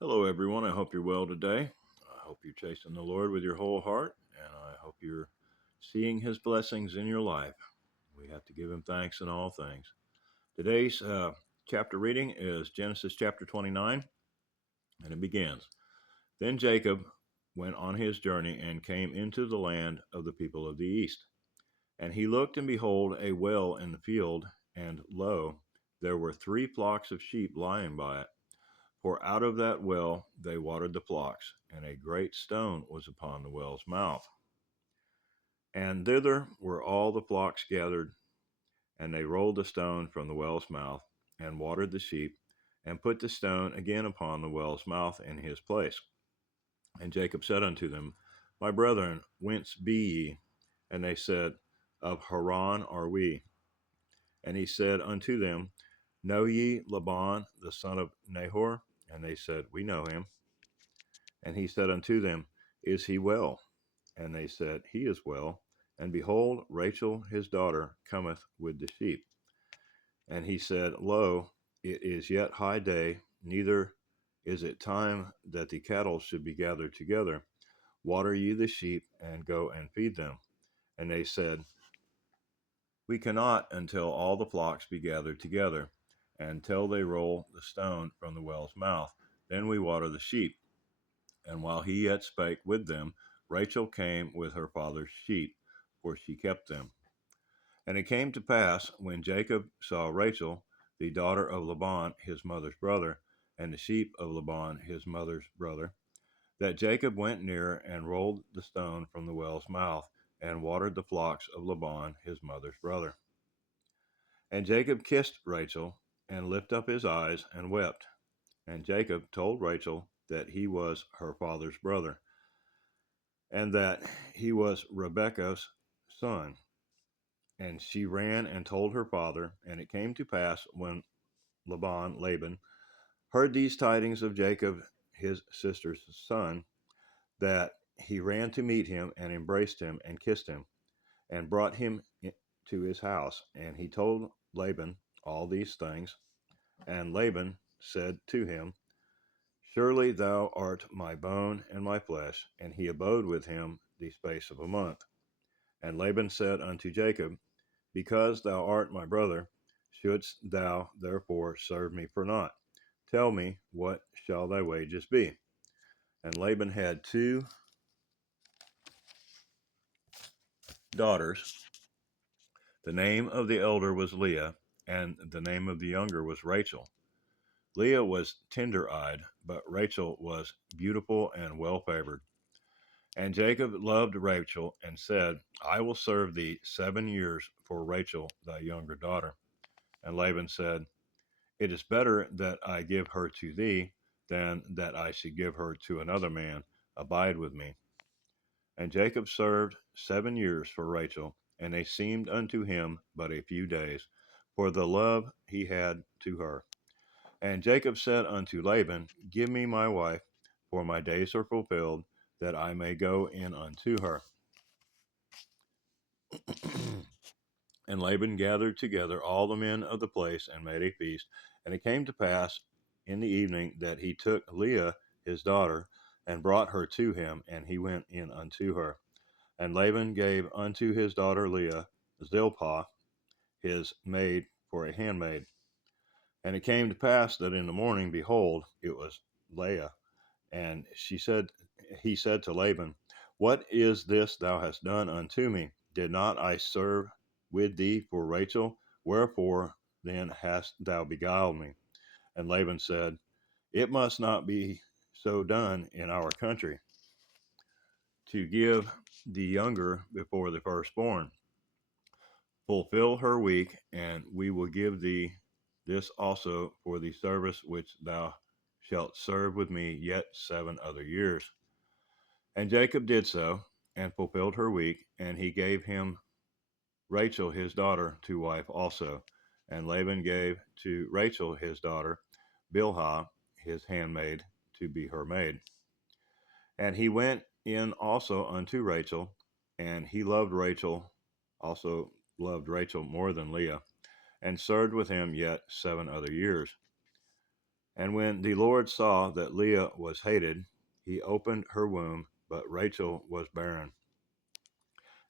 Hello, everyone. I hope you're well today. I hope you're chasing the Lord with your whole heart, and I hope you're seeing His blessings in your life. We have to give Him thanks in all things. Today's chapter reading is Genesis chapter 29, and it begins. Then Jacob went on his journey and came into the land of the people of the east. And he looked, and behold, a well in the field, and lo, there were 3 flocks of sheep lying by it. For out of that well they watered the flocks, and a great stone was upon the well's mouth. And thither were all the flocks gathered, and they rolled the stone from the well's mouth, and watered the sheep, and put the stone again upon the well's mouth in his place. And Jacob said unto them, My brethren, whence be ye? And they said, Of Haran are we. And he said unto them, Know ye Laban the son of Nahor? And they said, We know him. And he said unto them, Is he well? And they said, He is well. And behold, Rachel his daughter cometh with the sheep. And he said, Lo, it is yet high day, neither is it time that the cattle should be gathered together. Water ye the sheep, and go and feed them. And they said, We cannot until all the flocks be gathered together, until they roll the stone from the well's mouth. Then we water the sheep. And while he yet spake with them, Rachel came with her father's sheep, for she kept them. And it came to pass, when Jacob saw Rachel, the daughter of Laban his mother's brother, and the sheep of Laban his mother's brother, that Jacob went near and rolled the stone from the well's mouth, and watered the flocks of Laban his mother's brother. And Jacob kissed Rachel, and lifted up his eyes, and wept. And Jacob told Rachel that he was her father's brother, and that he was Rebekah's son. And she ran and told her father. And it came to pass, when Laban heard these tidings of Jacob his sister's son, that he ran to meet him, and embraced him, and kissed him, and brought him to his house. And he told Laban all these things. And Laban said to him, Surely thou art my bone and my flesh. And he abode with him the space of a month. And Laban said unto Jacob, Because thou art my brother, shouldst thou therefore serve me for naught? Tell me, what shall thy wages be? And Laban had 2 daughters. The name of the elder was Leah, and the name of the younger was Rachel. Leah was tender-eyed, but Rachel was beautiful and well-favored. And Jacob loved Rachel, and said, I will serve thee 7 years for Rachel thy younger daughter. And Laban said, It is better that I give her to thee, than that I should give her to another man. Abide with me. And Jacob served 7 years for Rachel, and they seemed unto him but a few days, for the love he had to her. And Jacob said unto Laban, Give me my wife, for my days are fulfilled, that I may go in unto her. And Laban gathered together all the men of the place, and made a feast. And it came to pass in the evening, that he took Leah his daughter, and brought her to him, and he went in unto her. And Laban gave unto his daughter Leah Zilpah his maid for a handmaid. And it came to pass that in the morning, behold, it was Leah. And he said to Laban, What is this thou hast done unto me? Did not I serve with thee for Rachel? Wherefore then hast thou beguiled me? And Laban said, It must not be so done in our country, to give the younger before the firstborn. Fulfill her week, and we will give thee this also for the service which thou shalt serve with me yet 7 other years. And Jacob did so, and fulfilled her week, and he gave him Rachel his daughter to wife also. And Laban gave to Rachel his daughter Bilhah his handmaid to be her maid. And he went in also unto Rachel, and he also loved Rachel more than Leah, and served with him yet 7 other years. And when the Lord saw that Leah was hated, he opened her womb, but Rachel was barren.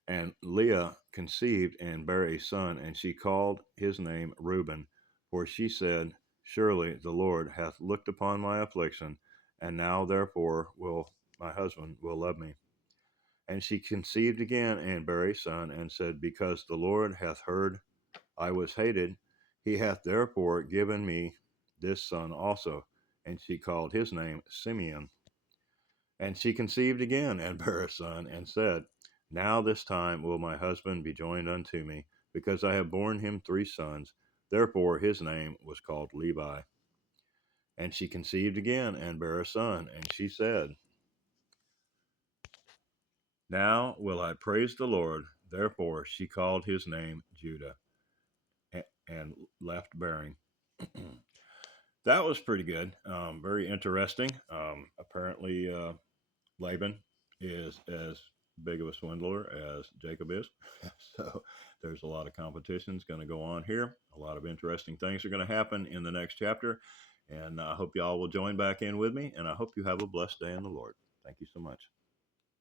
And Leah conceived and bare a son, and she called his name Reuben, for she said, Surely the Lord hath looked upon my affliction, and now therefore will my husband will love me. And she conceived again and bare a son, and said, Because the Lord hath heard I was hated, he hath therefore given me this son also. And she called his name Simeon. And she conceived again and bare a son, and said, Now this time will my husband be joined unto me, because I have borne him 3 sons. Therefore his name was called Levi. And she conceived again and bare a son, and she said, Now will I praise the Lord. Therefore she called his name Judah, and left bearing. That was pretty good. Very interesting. Apparently, Laban is as big of a swindler as Jacob is. So there's a lot of competitions going to go on here. A lot of interesting things are going to happen in the next chapter. And I hope y'all will join back in with me. And I hope you have a blessed day in the Lord. Thank you so much.